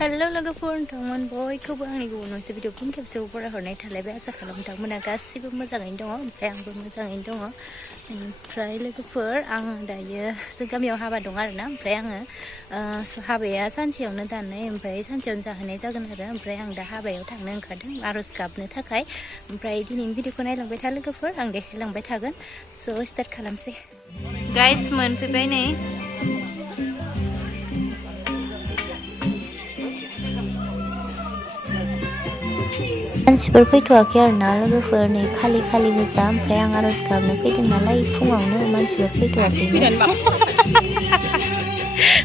हेल' लोगोफोर नोंथांमोन बयखौबो आंनि गुबुन मोनसे भिडिअ फिन खेबसेयाव बरायहरनाय थालायबाय आसा खालामो नोंथांमोना गासिबो मोजाङैनो दङ ओमफ्राय आंबो मोजाङैनो दङ ओमफ्राय लोगोफोर आं दायो जों गामियाव हाबा दं आरोना ओमफ्राय आङो हाबाया सानसेयावनो दाननाय ओमफ्राय सानसेयावनो जाहोनाय जागोन आरो ओमफ्राय आं दा हाबायाव थांनो ओंखारदों आर'ज गाबनो थाखाय ओमफ्राय दिनैनि भिडिअखौ नायलांबाय था लोगोफोर आं देखायलांबाय थागोन स' स्टार्ट खालामसै गाइस मोनफैबाय नै मानसिफोर फैथ'वाखै आरोना लोगोफोर नै खालि गोजा ओमफ्राय आं आर'ज गाबनो फैदों नालाय फुङावनो मानसिफोर फैथ'वाखै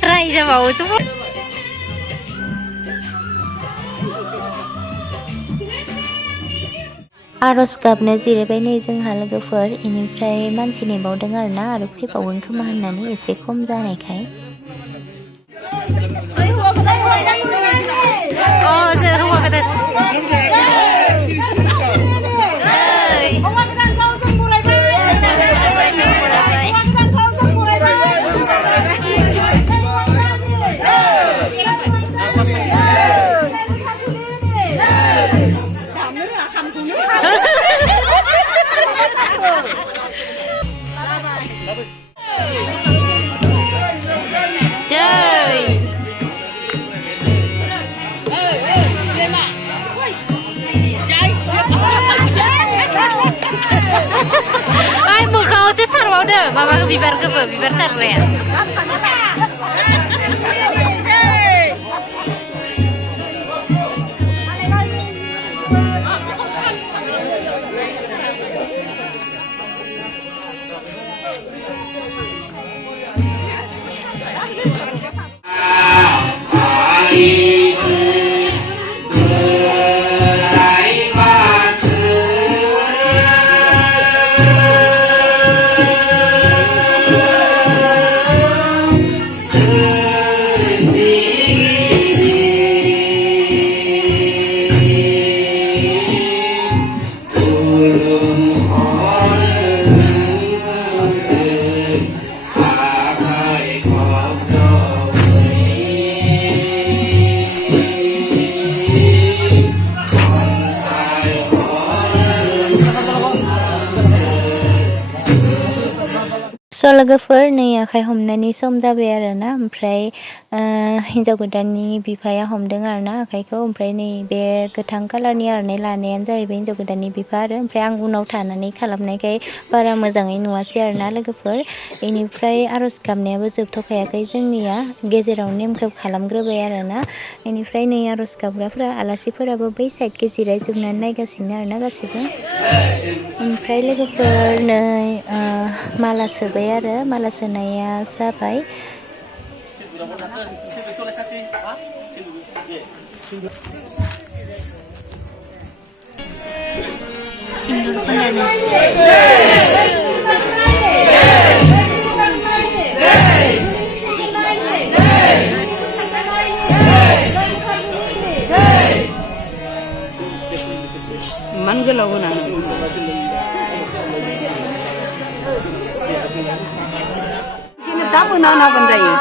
रायजाबावोसो आर'ज गाबनो जिरायबाय नै जोंहा लोगोफोर इनिफ्राय मानसि नेबावदों आरोना आरो फैबावगोन खोमा होननानै एसे खम जानायखाय हौवा गोदान मोखाङावसो सारबावदो माबाखौ बिबारखौबो बिबार सारग्राया लोगोफोर नै आखाइ हमनायनि सम जाबाय आरोना ओमफ्राय हिन्जाव गोदाननि बिफाया हमदों आरोना आखाइखौ ओमफ्राय नै बे गोथां कालारनि आर'नाइ लानायानो जाहैबाय हिन्जाव गोदाननि बिफा आरो ओमफ्राय आं उनाव थानानै खालामनायखाय बारा मोजाङै नुवासै आरोना लोगोफोर बेनिफ्राय आर'ज गाबनायाबो जोबथ'खायाखै जोंनिया गेजेराव नेमखौ खालामग्रोबाय आरोना बेनिफ्राय नै आर'ज गाबग्राफोरा आलासिफोराबो बै साइडखै जिरायजोबनानै नायगासिनो आरोना गासिबो ओमफ्राय लोगोफोर नै माला सोबाय आरो माला सोनाया जाबाय सिन्दुर फोननानै मान गोलाव होनानै दा बोना होनाबानो जायो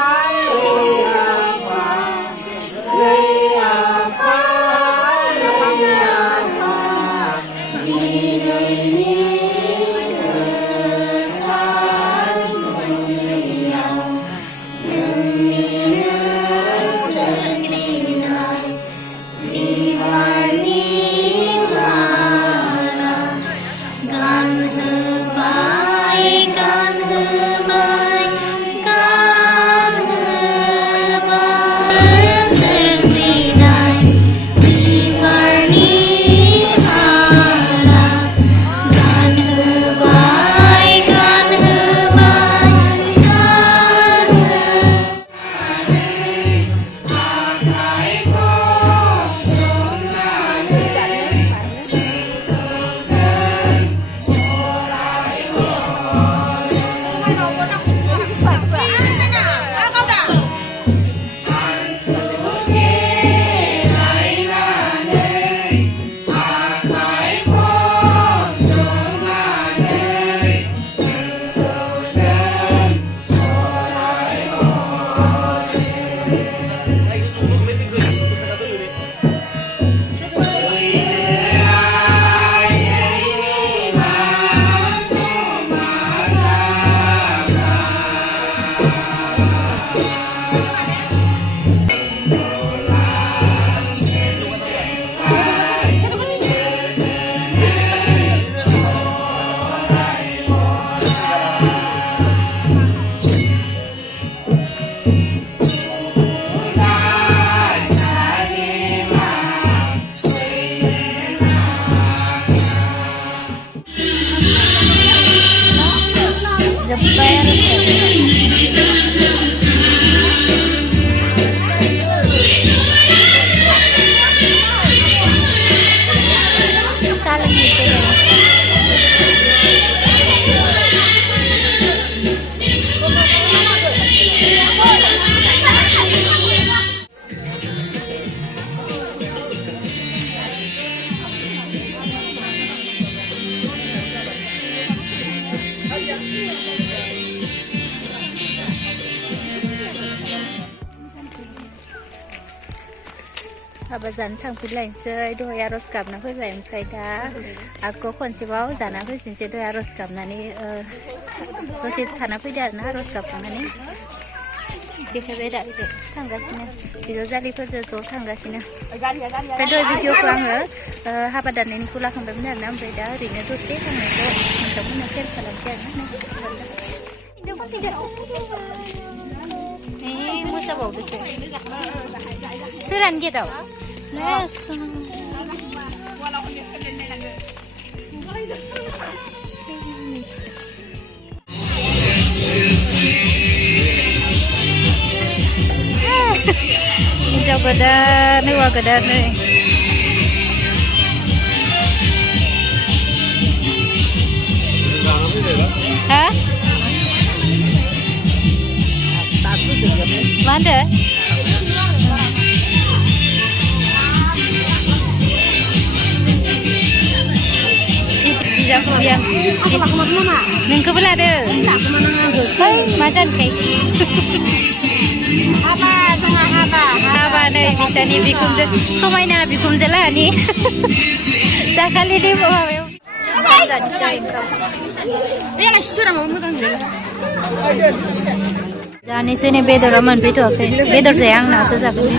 हाबा जानो थांफिनलायनोसै दहाय आर'ज गाबना फैबाय ओमफ्राय दा आगखौ खनसेबाव जाना फैफिनसै दहाय आर'ज गाबनानै दसे थाना फैदो आरोना आर'ज गाबखांनानै देखायबाय दा थांगासिनो बिजावजालिफोरजों ज' थांगासिनो ओमफ्राय दहाय भिडिअखौ आङो हाबा दाननायनिखौ लाखांबायमोन आरोना ओमफ्राय दा ओरैनो दसे थांनायखौ नोंथांमोननो सेयार खालामसै आरोना मोसाबावदोसो सोरानो गेटआव हिन्जाव गोदान हौवा गोदान नै हा मा होनदो नोंखौबो लादो मा जानोखाय हाबा नै बिसानि बिखुमजो समायना बिखुमजो लाहानि दाखालिनि माबायाव जानोसै जानोसै नै बेदरा मोनफैथ'वाखै बेदर जाया आंनासो जागोन